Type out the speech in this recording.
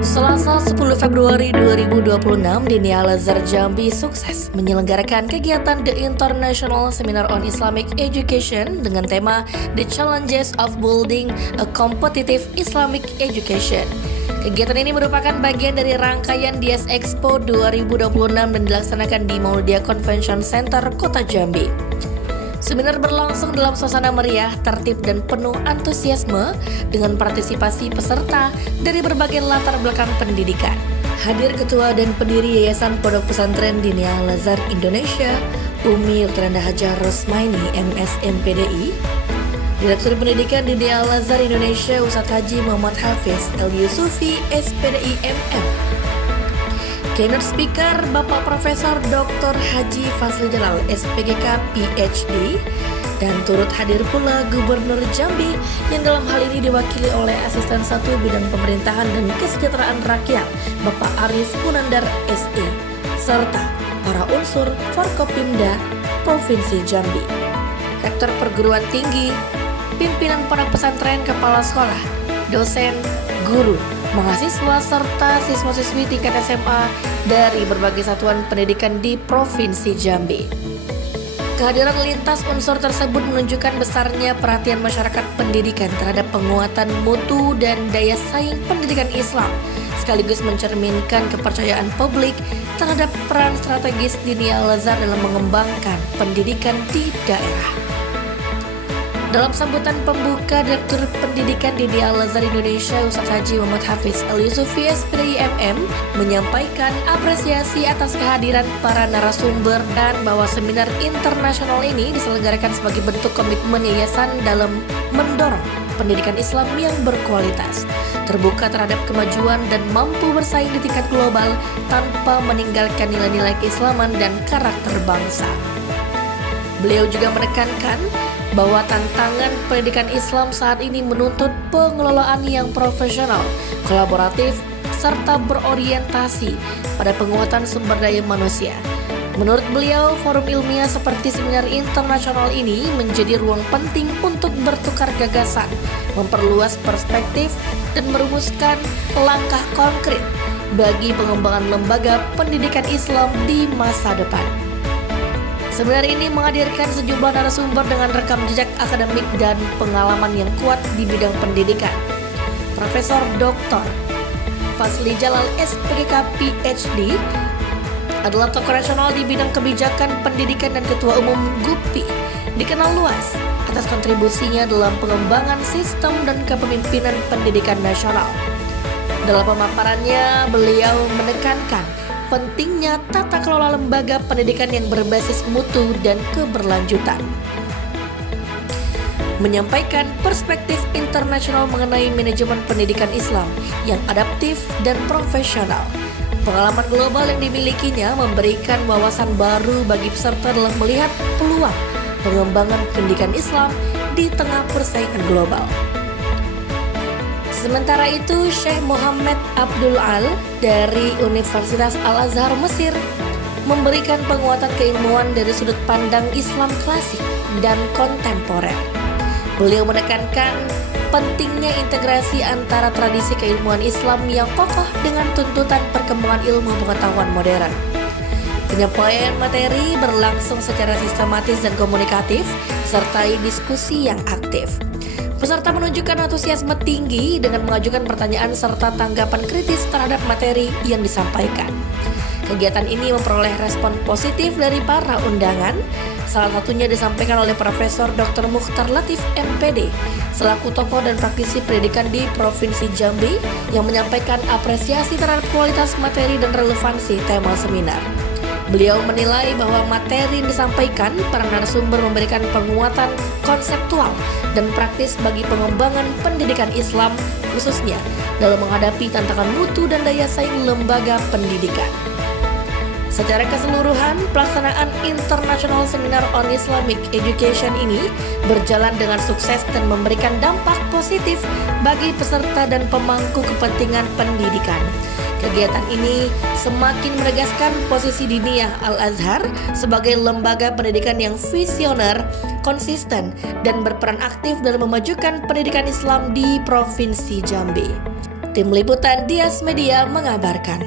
Selasa 10 Februari 2026, Dinia Al-Azhar Jambi sukses menyelenggarakan kegiatan The International Seminar on Islamic Education dengan tema The Challenges of Building a Competitive Islamic Education. Kegiatan ini merupakan bagian dari rangkaian Dias Expo 2026 dan dilaksanakan di Maulidiyah Convention Center, Kota Jambi. Seminar berlangsung dalam suasana meriah, tertib, dan penuh antusiasme dengan partisipasi peserta dari berbagai latar belakang pendidikan. Hadir Ketua dan pendiri Yayasan Pondok Pesantren Dinia Al-Azhar Indonesia, Umi Rutanda Hajar Rosmaini, MSMPDI, Direktur Pendidikan Dinia Al-Azhar Indonesia Ustadz Haji Muhammad Hafiz El-Yusufi, SPDI MM, Keynote Speaker Bapak Profesor Dr. Haji Fasli Jalal, SPGK PhD, dan turut hadir pula Gubernur Jambi yang dalam hal ini diwakili oleh Asisten 1 Bidang Pemerintahan dan Kesejahteraan Rakyat Bapak Aris Munandar SE, serta para unsur Forkopimda Provinsi Jambi, Rektor Perguruan Tinggi, pimpinan pondok pesantren, kepala sekolah, dosen, guru, mahasiswa, serta siswa-siswi tingkat SMA dari berbagai satuan pendidikan di Provinsi Jambi. Kehadiran lintas unsur tersebut menunjukkan besarnya perhatian masyarakat pendidikan terhadap penguatan mutu dan daya saing pendidikan Islam, sekaligus mencerminkan kepercayaan publik terhadap peran strategis Dinia Al-Azhar dalam mengembangkan pendidikan di daerah. Dalam sambutan pembuka, Direktur Pendidikan Dinia Al-Azhar Indonesia Ustadz Haji Muhammad Hafiz El-Yusufi, SPDI MM, menyampaikan apresiasi atas kehadiran para narasumber dan bahwa seminar internasional ini diselenggarakan sebagai bentuk komitmen yayasan dalam mendorong pendidikan Islam yang berkualitas, terbuka terhadap kemajuan dan mampu bersaing di tingkat global tanpa meninggalkan nilai-nilai keislaman dan karakter bangsa. Beliau juga menekankan bahwa tantangan pendidikan Islam saat ini menuntut pengelolaan yang profesional, kolaboratif, serta berorientasi pada penguatan sumber daya manusia. Menurut beliau, forum ilmiah seperti seminar internasional ini menjadi ruang penting untuk bertukar gagasan, memperluas perspektif, dan merumuskan langkah konkret bagi pengembangan lembaga pendidikan Islam di masa depan. Seminar ini menghadirkan sejumlah narasumber dengan rekam jejak akademik dan pengalaman yang kuat di bidang pendidikan. Profesor Dr. Fasli Jalal, SPGK PhD, adalah tokoh nasional di bidang kebijakan pendidikan dan Ketua Umum GUPI, dikenal luas atas kontribusinya dalam pengembangan sistem dan kepemimpinan pendidikan nasional. Dalam pemaparannya, beliau menekankan pentingnya tata kelola lembaga pendidikan yang berbasis mutu dan keberlanjutan, menyampaikan perspektif internasional mengenai manajemen pendidikan Islam yang adaptif dan profesional. Pengalaman global yang dimilikinya memberikan wawasan baru bagi peserta dalam melihat peluang pengembangan pendidikan Islam di tengah persaingan global. Sementara itu, Syekh Muhammad Abdul Al dari Universitas Al-Azhar Mesir memberikan penguatan keilmuan dari sudut pandang Islam klasik dan kontemporer. Beliau menekankan pentingnya integrasi antara tradisi keilmuan Islam yang kokoh dengan tuntutan perkembangan ilmu pengetahuan modern. Penyampaian materi berlangsung secara sistematis dan komunikatif, sertai diskusi yang aktif. Peserta menunjukkan antusiasme tinggi dengan mengajukan pertanyaan serta tanggapan kritis terhadap materi yang disampaikan. Kegiatan ini memperoleh respon positif dari para undangan. Salah satunya disampaikan oleh Profesor Dr. Mukhtar Latif MPD, selaku tokoh dan praktisi pendidikan di Provinsi Jambi, yang menyampaikan apresiasi terhadap kualitas materi dan relevansi tema seminar. Beliau menilai bahwa materi yang disampaikan para narasumber memberikan penguatan konseptual dan praktis bagi pengembangan pendidikan Islam, khususnya dalam menghadapi tantangan mutu dan daya saing lembaga pendidikan. Secara keseluruhan, pelaksanaan International Seminar on Islamic Education ini berjalan dengan sukses dan memberikan dampak positif bagi peserta dan pemangku kepentingan pendidikan. Kegiatan ini semakin menegaskan posisi Dinia Al-Azhar sebagai lembaga pendidikan yang visioner, konsisten, dan berperan aktif dalam memajukan pendidikan Islam di Provinsi Jambi. Tim Liputan Dias Media mengabarkan.